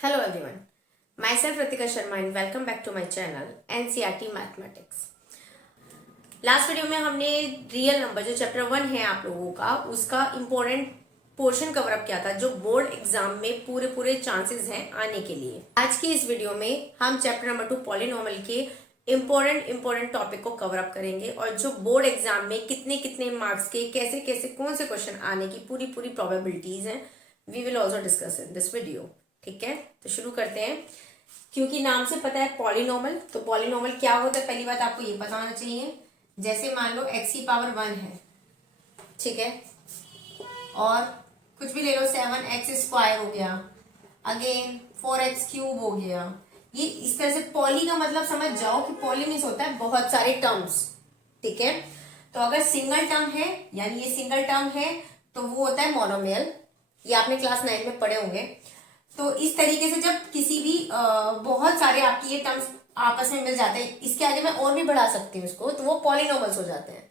Hello everyone, myself Ritika Sharma and welcome back to my channel NCERT Mathematics। Last video में हमने real number जो chapter 1 है आप लोगों का उसका इम्पोर्टेंट पोर्शन कवर अप किया था जो बोर्ड एग्जाम में पूरे चांसेस हैं आने के लिए। आज की इस वीडियो में हम चैप्टर नंबर 2 पॉलिनोमियल के इम्पोर्टेंट टॉपिक को कवर अप करेंगे और जो बोर्ड एग्जाम में कितने मार्क्स के कैसे कौन से क्वेश्चन आने की पूरी प्रोबेबिलिटीज हैं we will also discuss in this video. ठीक है, तो शुरू करते हैं। क्योंकि नाम से पता है पॉलिनोमियल, तो पॉलिनोमियल क्या होता है पहली बात आपको ये पता होना चाहिए। जैसे मान लो x की पावर 1 है, ठीक है, और कुछ भी ले लो 7x स्क्वायर हो गया, अगेन 4x क्यूब हो गया। ये इस तरह से पॉली का मतलब समझ जाओ कि पॉली मीन्स होता है बहुत सारे टर्म्स। ठीक है, तो अगर सिंगल टर्म है यानी ये सिंगल टर्म है तो वो होता है मोनोमियल। ये आपने क्लास 9 में पढ़े होंगे। तो इस तरीके से जब किसी भी बहुत सारे आपकी ये टर्म्स आपस में मिल जाते हैं, इसके आगे मैं और भी बढ़ा सकती हूँ इसको, तो वो पॉलिनोमल्स हो जाते हैं।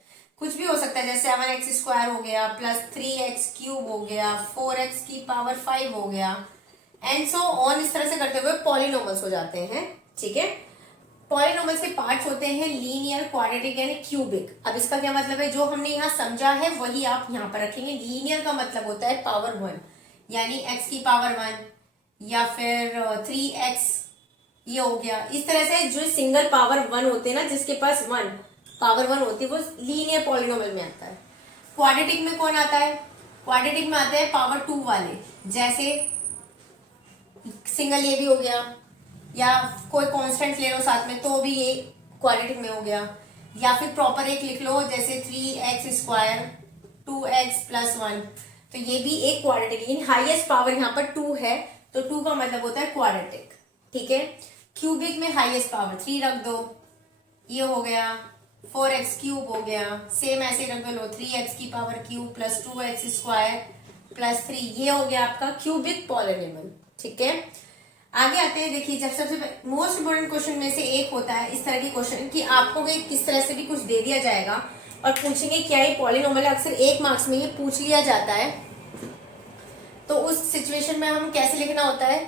कुछ भी हो सकता है, जैसे 7x स्क्वायर हो गया प्लस 3x क्यूब हो गया, 4x की पावर 5 हो गया, एंड सो ऑन। इस तरह से करते हुए पॉलिनोमल्स हो जाते हैं। ठीक है, पॉलिनोमल्स के पार्ट्स होते हैं लीनियर, क्वाड्रेटिक यानी क्यूबिक। अब इसका क्या मतलब है, जो हमने यहाँ समझा है वही आप यहाँ पर रखेंगे। लीनियर का मतलब होता है पावर 1 यानी x की पावर 1 या फिर 3x, ये हो गया। इस तरह से जो सिंगल पावर 1 होते हैं ना, जिसके पास 1 पावर 1 होती है, वो लीनियर पॉलिनोमियल में आता है। क्वाड्रेटिक में कौन आता है, क्वाड्रेटिक में आते हैं पावर 2 वाले, जैसे सिंगल ये भी हो गया, या कोई कांस्टेंट ले लो साथ में तो भी ये क्वाड्रेटिक में हो गया, या फिर प्रॉपर एक लिख लो जैसे 3x स्क्वायर 2x प्लस 1, तो ये भी एक क्वाड्रेटिक। लेकिन हाईएस्ट पावर यहाँ पर 2 है तो 2 का मतलब होता है क्वाड्रेटिक। ठीक है, क्यूबिक में हाईएस्ट पावर 3 रख दो, ये हो गया 4x क्यूब हो गया। सेम ऐसे रख लो 3x की power cube plus 2x square plus 3, ये हो गया आपका क्यूबिक पॉलिनोमियल। ठीक है, आगे आते हैं। देखिए, जब सबसे मोस्ट इंपोर्टेंट क्वेश्चन में से एक होता है इस तरह की क्वेश्चन कि आपको किस तरह से भी कुछ दे दिया जाएगा और पूछेंगे क्या ये पॉलिनोमियल। अक्सर 1 मार्क्स में ये पूछ लिया जाता है, तो उस सिचुएशन में हम कैसे लिखना होता है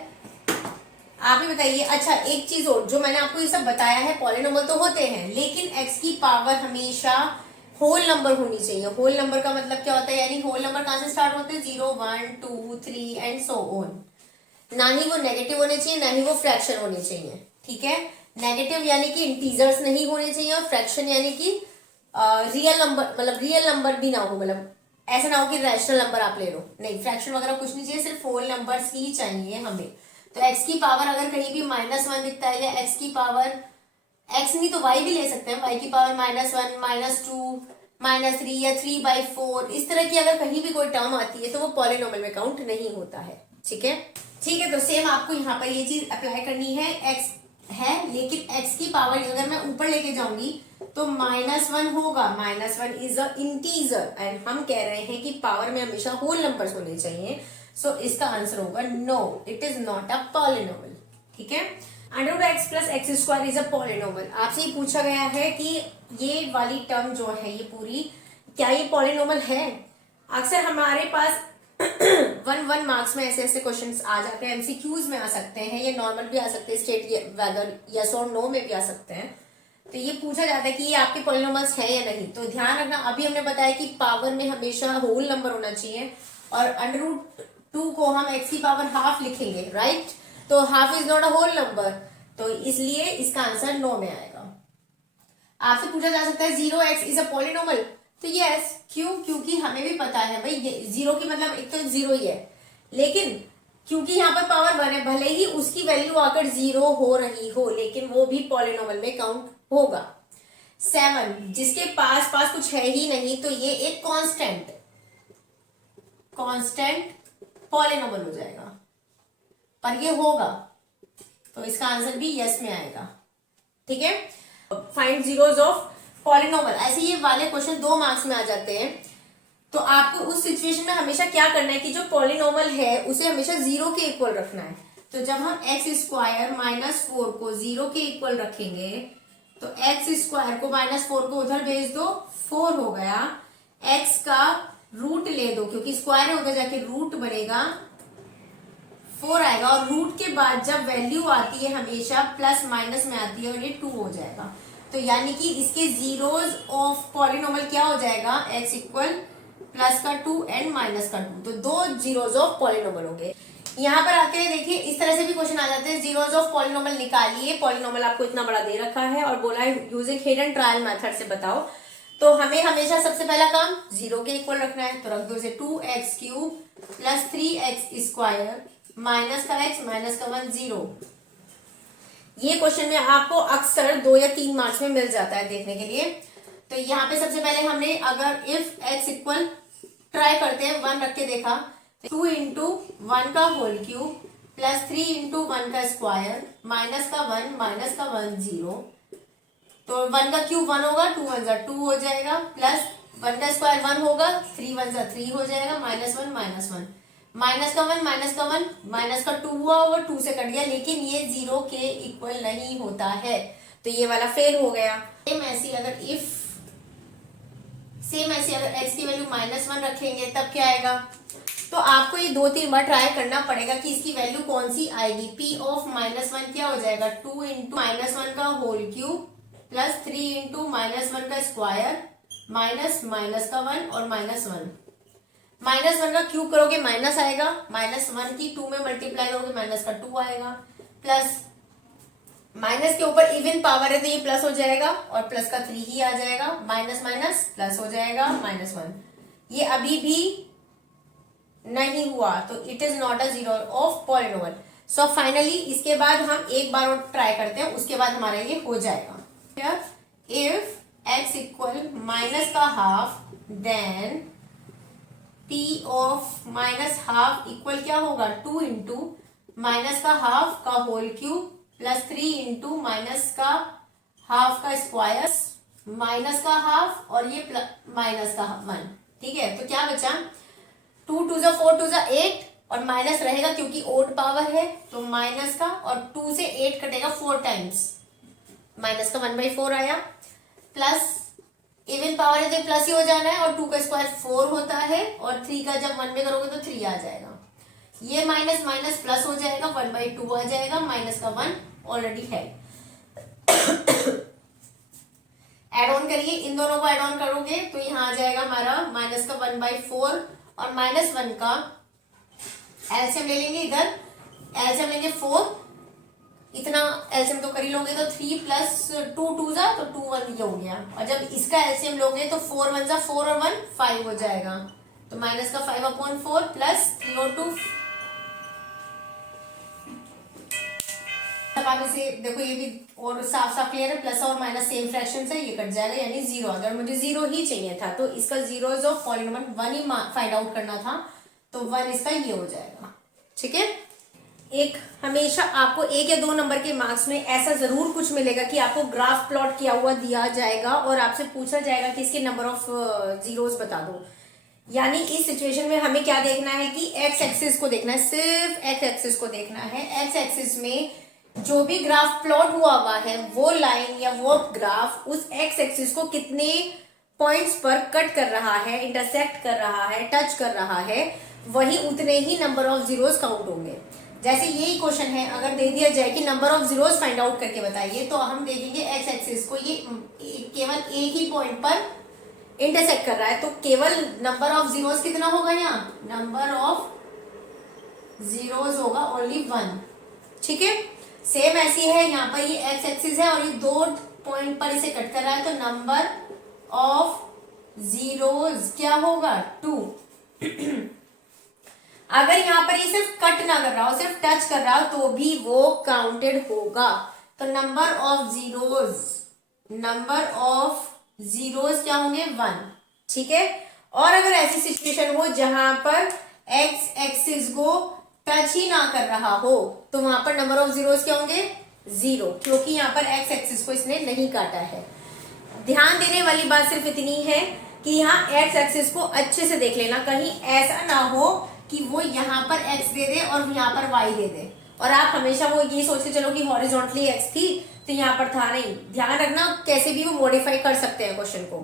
आप ही बताइए। अच्छा, एक चीज और, जो मैंने आपको ये सब बताया है, पॉलिनोमियल तो होते हैं लेकिन x की पावर हमेशा होल नंबर होनी चाहिए। होल नंबर का मतलब क्या होता है, यानी होल नंबर कहां से स्टार्ट होते हैं, 0 1 2 3 एंड सो ऑन। ना ही वो नेगेटिव होने चाहिए ना ही वो फ्रैक्शन होने चाहिए। ठीक है, नेगेटिव यानी कि इंटीजर्स नहीं होने चाहिए, और फ्रैक्शन यानी कि रियल नंबर, मतलब रियल नंबर भी ना हो, मतलब ऐसा ना हो कि रैशनल नंबर आप ले लो, नहीं, फ्रैक्शन वगैरह कुछ नहीं चाहिए, सिर्फ होल नंबर्स ही चाहिए हमें। तो x की पावर अगर कहीं भी -1 दिखता है, या x की पावर x नहीं तो y भी ले सकते हैं, y की पावर -1 -2 -3 या 3/4, इस तरह की अगर कहीं भी कोई टर्म आती है तो वो पॉलिनोमियल में काउंट नहीं होता है। ठीक है, ठीक है, तो सेम आपको यहाँ पर ये चीज अप्लाई करनी है। x है लेकिन x की पावर अगर मैं ऊपर लेके जाऊंगी तो -1 होगा। -1 इज अ इंटीजर एंड हम कह रहे हैं कि पावर में हमेशा होल नंबर्स होने चाहिए। सो इसका आंसर होगा no, it is not a polynomial. ठीक है, √x plus x square is a polynomial. आपसे ही पूछा गया है कि ये वाली टर्म जो है ये पूरी, क्या ये पॉलिनोमियल है। अक्सर हमारे पास 1 मार्क्स में ऐसे क्वेश्चंस आ जाते हैं, एमसीक्यूज में आ सकते हैं, या नॉर्मल भी आ सकते हैं, स्टेट वेदर यस और नो में भी आ सकते हैं। तो ये पूछा जाता है कि ये आपके पॉलिनोमियल्स है या नहीं। तो ध्यान रखना, अभी हमने बताया कि पावर में हमेशा होल नंबर होना चाहिए, और √2 को हम x की पावर हाफ लिखेंगे, राइट। तो half is not a whole number, तो इसलिए इसका आंसर नो में आएगा। आपसे पूछा जा सकता है 0x इज अ पॉलिनोमियल, तो यस, क्यों, क्योंकि हमें भी पता है भाई जीरो की मतलब एक तो 0 ही है, लेकिन क्योंकि यहाँ पर पावर 1 है, भले ही उसकी वैल्यू आकर 0 हो रही हो लेकिन वो भी पॉलिनोमियल में काउंट होगा। 7 जिसके पास कुछ है ही नहीं, तो ये एक कांस्टेंट पॉलिनोमियल हो जाएगा, पर ये होगा, तो इसका आंसर भी यस में आएगा। ठीक है, फाइंड जीरोस ऑफ पॉलिनोमियल, ऐसे ये वाले क्वेश्चन 2 मार्क्स में आ जाते हैं। तो आपको उस सिचुएशन में हमेशा क्या करना है कि जो पॉलिनोमियल है उसे हमेशा 0 के इक्वल रखना है। तो जब हम x स्क्वायर -4 को 0 के इक्वल रखेंगे तो x स्क्वायर को -4 को उधर भेज दो, 4 हो गया, x का रूट ले दो, क्योंकि स्क्वायर है उधर जाके रूट बनेगा 4 आएगा। आएगा और रूट के बाद जब वैल्यू आती है हमेशा प्लस माइनस में आती है और ये 2 हो जाएगा। तो यानी कि इसके जीरोज ऑफ पॉलिनोमियल क्या हो जाएगा, x इक्वल प्लस का 2 एंड माइनस का 2। तो दो जीरोज ऑफ पॉलिनोमियल हो गए। यहाँ पर आके देखिए इस तरह से भी क्वेश्चन आ जाते हैं, जीरोज ऑफ पॉलिनोमियल निकालिए, पॉलिनोमियल आपको इतना बड़ा दे रखा है और बोला है यूजिंग हिडन ट्रायल मेथड से बताओ। तो हमें हमेशा सबसे पहला काम जीरो के इक्वल रखना है, तो रख दो इसे 2x³ प्लस 3x² माइनस का x माइनस का 1 0। ये क्वेश्चन में आपको अक्सर 2 या 3 मार्क्स में मिल जाता है देखने के लिए। तो यहाँ पे सबसे पहले हमने अगर इफ x इक्वल ट्राई करते हैं 1 रख के देखा, 2 इंटू 1 का होल क्यूब प्लस 3 इंटू 1 का स्क्वायर माइनस का 1 माइनस का 1 0। तो 1 का क्यूब 1 होगा, 2 1 2 हो जाएगा, प्लस 1 का स्क्वायर 1 होगा, 3 1 3 हो जाएगा, माइनस 1 माइनस 1 माइनस का 1 माइनस का 1 माइनस का 2 हुआ और 2 से कट गया, लेकिन ये 0 के इक्वल नहीं होता है, तो ये वाला फेल हो गया। सेम ऐसी अगर x की वैल्यू -1 रखेंगे तब क्या आएगा, तो आपको ये 2-3 बार ट्राई करना पड़ेगा कि इसकी वैल्यू कौन सी आएगी। p ऑफ -1 क्या हो जाएगा, 2 इंटू -1 का होल क्यूब प्लस 3 इंटू -1 का स्क्वायर माइनस माइनस का 1 और -1। -1 का क्यूब करोगे माइनस आएगा, -1 की 2 में मल्टीप्लाई करोगे माइनस का 2 आएगा, प्लस माइनस के ऊपर इवन पावर है तो ये प्लस हो जाएगा और प्लस का 3 ही आ जाएगा, माइनस माइनस प्लस हो जाएगा -1। ये अभी भी नहीं हुआ तो it is not a zero of polynomial. So finally इसके बाद हम एक बार और ट्राई करते हैं, उसके बाद हमारा ये हो जाएगा। इफ x इक्वल माइनस का half then p of -½ equal क्या होगा, 2 इंटू माइनस का हाफ का whole cube plus 3 into minus का हाफ का स्क्वायर माइनस का हाफ और ये माइनस का 1। ठीक है, तो क्या बचा, 2 2 4 2 8 और माइनस रहेगा क्योंकि ओड पावर है, तो माइनस का और 2 से 8 कटेगा 4 टाइम्स, माइनस का 1/4 आया, प्लस इवन पावर है तो प्लस ही हो जाना है और 2 का स्क्वायर 4 होता है और 3 का जब 1 में करोगे तो 3 आ जाएगा, ये माइनस माइनस प्लस हो जाएगा, 1/2 आ जाएगा, माइनस का 1 ऑलरेडी है। एड ऑन करिए, इन दोनों को एड ऑन करोगे तो यहाँ आ जाएगा हमारा माइनस का 1/4 और -1 का एलसीएम ले लेंगे, इधर एलसीएम लेंगे 4, इतना एलसीएम तो कर ही लोगे तो 3 प्लस 2 2 जा तो 2 1 ये हो गया, और जब इसका एलसीएम लोगे तो 4 1 जा 4 और 1 5 हो जाएगा, तो माइनस का 5/4 प्लस 3 और 2। अब आप इसे देखो, ये भी और साफ साफ क्लियर है, प्लस और माइनस सेम फ्रैक्शन है, ये कट जाएगा यानी 0। अगर मुझे 0 ही चाहिए था तो इसका zeros of polynomial 1 he find out करना था, तो 1 इसका ये हो जाएगा। ठीक है, एक हमेशा आपको 1 या 2 नंबर के मार्क्स में ऐसा जरूर कुछ मिलेगा कि आपको ग्राफ प्लॉट किया हुआ दिया जाएगा और आपसे पूछा जाएगा कि इसके नंबर ऑफ जीरोस बता दो। यानी इस सिचुएशन में हमें क्या देखना है कि एक्स एक्सिस को देखना है, सिर्फ एक्स एक्सिस को देखना है। एक्स एक्सिस में जो भी ग्राफ प्लॉट हुआ है वो लाइन या वो ग्राफ उस एक्स एक्सिस को कितने पॉइंट्स पर कट कर रहा है, इंटरसेक्ट कर रहा है, टच कर रहा है, वही उतने ही नंबर ऑफ जीरोस काउंट होंगे। जैसे यही क्वेश्चन है, अगर दे दिया जाए कि number of zeros find out करके बताइए, तो हम देखेंगे एक्स एक्सिस को ये केवल एक ही पॉइंट पर इंटरसेक्ट कर रहा है, तो केवल नंबर ऑफ जीरोस कितना होगा, यहाँ नंबर ऑफ जीरोस होगा ओनली 1। ठीक है, सेम ऐसी है, यहाँ पर ये एक्स एक्सिस है और ये 2 पॉइंट पर इसे कट कर रहा है, तो नंबर ऑफ जीरोस क्या होगा 2। अगर यहाँ पर ये सिर्फ कट ना कर रहा हो, सिर्फ टच कर रहा हो, तो भी वो काउंटेड होगा। तो नंबर ऑफ जीरोस क्या होंगे 1। ठीक है, और अगर ऐसी सिचुएशन हो जहां पर एक्स एक्सिस को टच ही ना कर रहा हो, तो वहां पर नंबर ऑफ जीरोस क्या होंगे 0, क्योंकि यहाँ पर एक्स एक्सिस को इसने नहीं काटा है। ध्यान देने वाली बात सिर्फ इतनी है कि यहाँ एक्स एक्सिस को अच्छे से देख लेना, कहीं ऐसा ना हो कि वो यहाँ पर x दे दे और यहाँ पर y दे दे, और आप हमेशा वो ये सोच के चलो कि हॉरिजॉन्टली x थी तो यहाँ पर था नहीं। ध्यान रखना, कैसे भी वो मॉडिफाई कर सकते हैं क्वेश्चन को,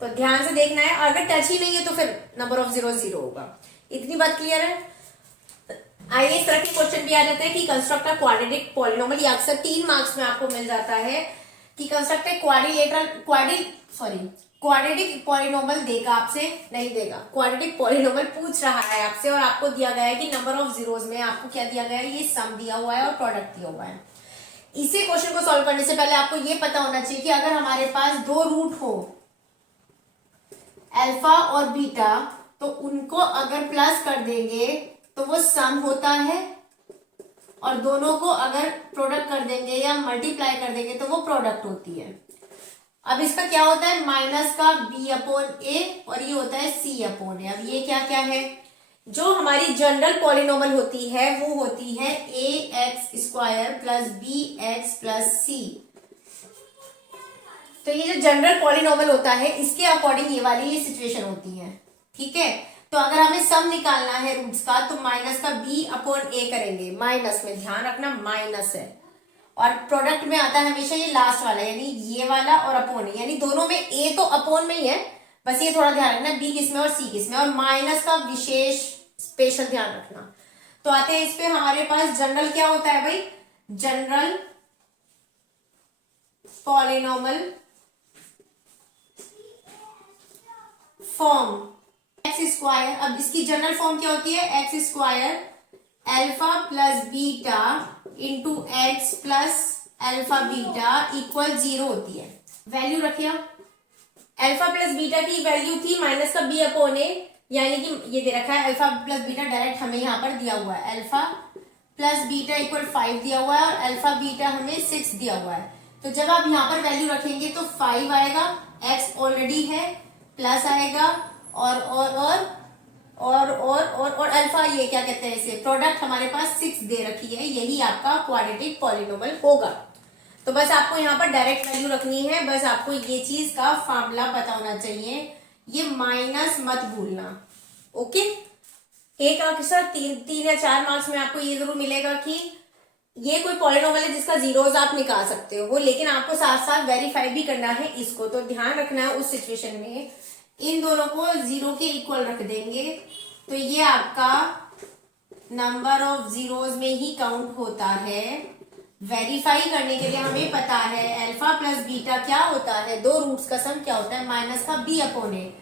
तो ध्यान से देखना है। अगर टच ही नहीं है तो फिर नंबर ऑफ जीरो 0 होगा। इतनी बात क्लियर है। आइए इस तरह के क्वेश्चन भी आ जाते हैं कि कंस्ट्रक्ट अ क्वाड्रेटिक पॉलिनोमियल, ये अक्सर 3 मार्क्स में आपको मिल जाता है कि कंस्ट्रक्ट ए क्वाड्रेटिक पॉलिनोमियल देगा आपसे, नहीं देगा, क्वाड्रेटिक पॉलिनोमियल पूछ रहा है आपसे और आपको दिया गया है कि नंबर ऑफ जीरोस में आपको क्या दिया गया है, ये सम दिया हुआ है और प्रोडक्ट दिया हुआ है। इसी क्वेश्चन को सॉल्व करने से पहले आपको ये पता होना चाहिए कि अगर हमारे पास 2 रूट हो अल्फा और बीटा, तो उनको अगर प्लस कर देंगे तो वो सम होता है, और दोनों को अगर प्रोडक्ट कर देंगे या मल्टीप्लाई कर देंगे तो वो प्रोडक्ट होती है। अब इसका क्या होता है, माइनस का b अपॉन ए और ये होता है c अपॉन ए। अब ये क्या क्या है, जो हमारी जनरल पॉलिनोमियल होती है वो होती है ax² plus bx plus c। तो ये जो जनरल पॉलिनोमियल होता है इसके अकॉर्डिंग ये वाली ये सिचुएशन होती है, ठीक है। तो अगर हमें सम निकालना है रूट्स का तो माइनस का b अपॉन ए करेंगे, माइनस में ध्यान रखना माइनस है, और प्रोडक्ट में आता है हमेशा ये लास्ट वाला, यानी ये वाला और अपॉन, यानी दोनों में a तो अपॉन में ही है, बस ये थोड़ा ध्यान रखना b किस में और c किस में, और माइनस का विशेष स्पेशल ध्यान रखना। तो आते हैं इस पे, हमारे पास जनरल क्या होता है भाई, जनरल पॉलिनोमियल फॉर्म x²। अब इसकी जनरल फॉर्म क्या होती है, x² alpha plus beta into x plus alpha beta equal 0 होती है। वैल्यू रखिए, अल्फा प्लस बीटा की वैल्यू थी माइनस का b अपॉन ए, यानी कि ये दे रखा है अल्फा प्लस बीटा डायरेक्ट हमें यहाँ पर दिया हुआ है, अल्फा प्लस बीटा इक्वल 5 दिया हुआ है और अल्फा बीटा हमें 6 दिया हुआ है। तो जब आप यहाँ पर वैल्यू रखेंगे तो 5 आएगा, x ऑलरेडी है, प्लस आएगा और अल्फा, ये क्या कहते हैं इसे, प्रोडक्ट हमारे पास 6 दे रखी है, यही आपका क्वाड्रेटिक पॉलिनोमियल होगा। तो बस आपको यहाँ पर डायरेक्ट वैल्यू रखनी है, बस आपको ये चीज का फॉर्मूला पता होना चाहिए, ये माइनस मत भूलना, ओके। एक अक्सर 3 या 4 मार्क्स में आपको ये जरूर मिलेगा कि ये कोई पॉलिनोमियल है जिसका जीरोस आप निकाल सकते हो, लेकिन आपको साथ साथ वेरीफाई भी करना है इसको, तो ध्यान रखना है उस सिचुएशन में इन दोनों को 0 के इक्वल रख देंगे तो ये आपका नंबर ऑफ जीरोस में ही काउंट होता है। वेरीफाई करने के लिए हमें पता है अल्फा प्लस बीटा क्या होता है, 2 रूट्स का सम क्या होता है, माइनस का b अपॉन ए,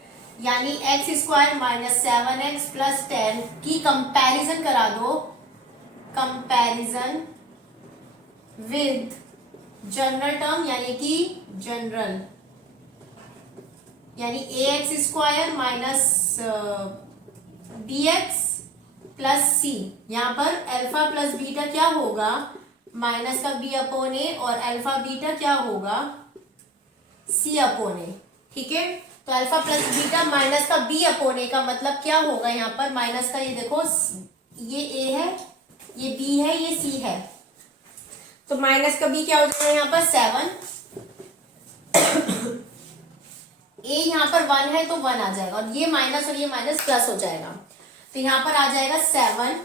यानी x² माइनस 7x प्लस 10 की कंपैरिजन करा दो, कंपैरिजन विद जनरल टर्म, यानी कि जनरल, यानी ax² minus bx plus c, यहाँ पर अल्फा प्लस बीटा क्या होगा, माइनस का b अपॉन ए और अल्फा बीटा क्या होगा, c अपॉन ए, ठीक है। तो अल्फा प्लस बीटा माइनस का b अपॉन ए का मतलब क्या होगा, यहाँ पर माइनस का, ये देखो ये a है, ये b है, ये c है, तो माइनस का b क्या हो जाएगा यहाँ पर 7, a यहाँ पर 1 है तो 1 आ जाएगा, और ये माइनस प्लस हो जाएगा, तो यहाँ पर आ जाएगा 7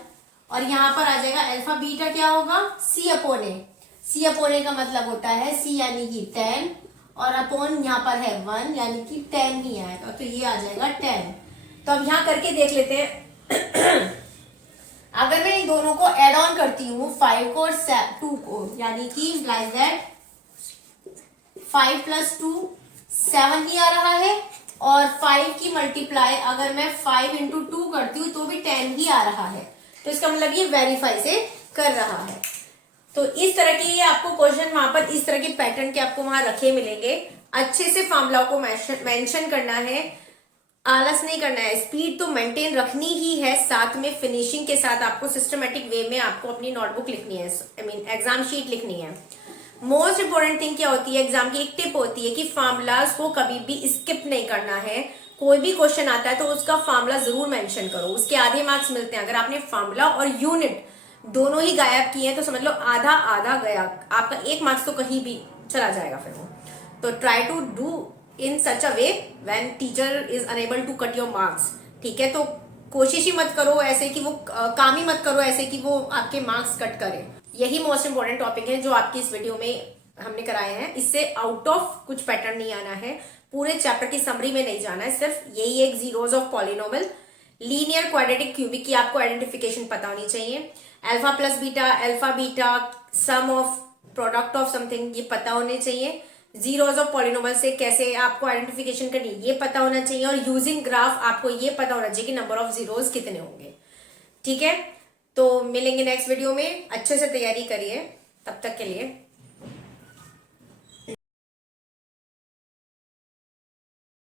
और यहाँ पर आ जाएगा अल्फा बीटा क्या होगा, c अपॉन ए, c अपॉन ए का मतलब होता है c यानी कि 10 और अपॉन यहाँ पर है 1 यानी कि 10 ही आएगा, तो ये आ जाएगा 10। तो अब यहाँ करके देख लेते हैं अगर मैं इन दोनों को एड ऑन करती हूँ 5 को और 2 को, यानी कि इम्प्लाइज दैट 5 प्लस 2 7 ही आ रहा है, और 5 की मल्टीप्लाई अगर मैं 5 इंटू 2 करती हूँ तो भी 10 ही आ रहा है, तो इसका मतलब ये वेरीफाई से कर रहा है। तो इस तरह के आपको क्वेश्चन वहां पर इस तरह के पैटर्न के आपको वहां रखे मिलेंगे, अच्छे से फॉर्मूला को मेंशन करना है, आलस नहीं करना है, स्पीड तो मेंटेन रखनी ही है, साथ में फिनिशिंग के साथ आपको सिस्टमेटिक वे में आपको अपनी नोटबुक लिखनी है, एग्जाम शीट लिखनी है। मोस्ट इंपोर्टेंट थिंग क्या होती है, एग्जाम की एक टिप होती है कि फॉर्मूलाज को कभी भी स्किप नहीं करना है, कोई भी क्वेश्चन आता है तो उसका फॉर्मूला जरूर मेंशन करो, उसके आधे मार्क्स मिलते हैं। अगर आपने फॉर्मूला और यूनिट दोनों ही गायब किए हैं तो समझ लो आधा आधा गया, आपका 1 मार्क्स तो कहीं भी चला जाएगा फिर वो। तो try to do in such a way when teacher is unable to cut your marks, ठीक है। तो कोशिश ही मत करो ऐसे कि वो काम ही मत करो ऐसे कि वो आपके मार्क्स कट करे। यही मोस्ट इंपोर्टेंट टॉपिक है जो आपकी इस वीडियो में हमने कराए हैं, इससे आउट ऑफ कुछ पैटर्न नहीं आना है, पूरे चैप्टर की समरी में नहीं जाना है, सिर्फ यही एक zeros of polynomial linear quadratic cubic की आपको आइडेंटिफिकेशन पता होनी चाहिए। Alpha plus beta, alpha beta, sum of product of something, ये पता होने चाहिए। जीरोज ऑफ पॉलिनोमल से कैसे आपको आइडेंटिफिकेशन करनी है ये पता होना चाहिए, और यूजिंग ग्राफ आपको ये पता होना चाहिए कि नंबर ऑफ जीरोज कितने होंगे। ठीक है, तो मिलेंगे नेक्स्ट वीडियो में, अच्छे से तैयारी करिए, तब तक के लिए